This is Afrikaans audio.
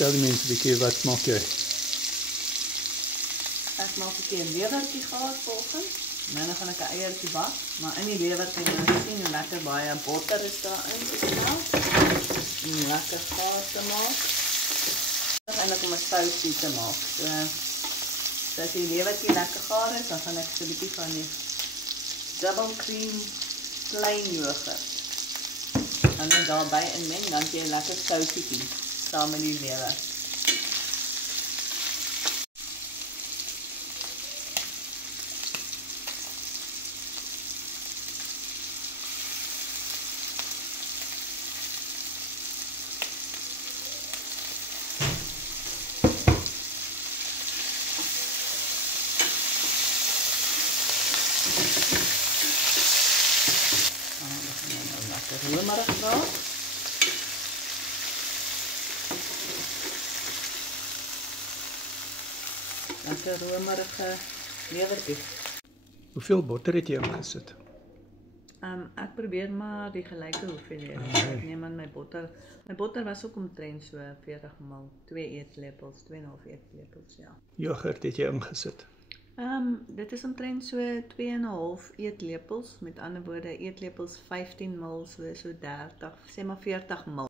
Vertel die mense 'n bietjie, wat maak jy? Ek maak 'n keer lewertjie gehad volgens. Nou gaan ek 'n eiertjie bak, maar in die lewertjie kan jy sien hoe lekker baie botter is daarin gesmelt. En lekker gaar te maak. Dit is eintlik om 'n sousie te maak. So as die lewertjie lekker gaar is, dan gaan ek so 'n bietjie van die double cream plain yoghurt. En dan daarbij inmeng, dan het jy 'n lekker sousietjie saam met die lewer. Romerig raak. Lekker romerige lewertjie. Hoeveel botter het jy ingesit? Ek probeer maar die gelyke hoeveelheid. Ek neem aan my botter was ook omtrent so 40 ml, 2 eetlepels, 2,5 eetlepels, ja. Yoghurt het jy ingesit. Dit is omtrent so 2,5 eetlepels, met ander woorde eetlepels 15 ml, so 30, sê maar 40 ml.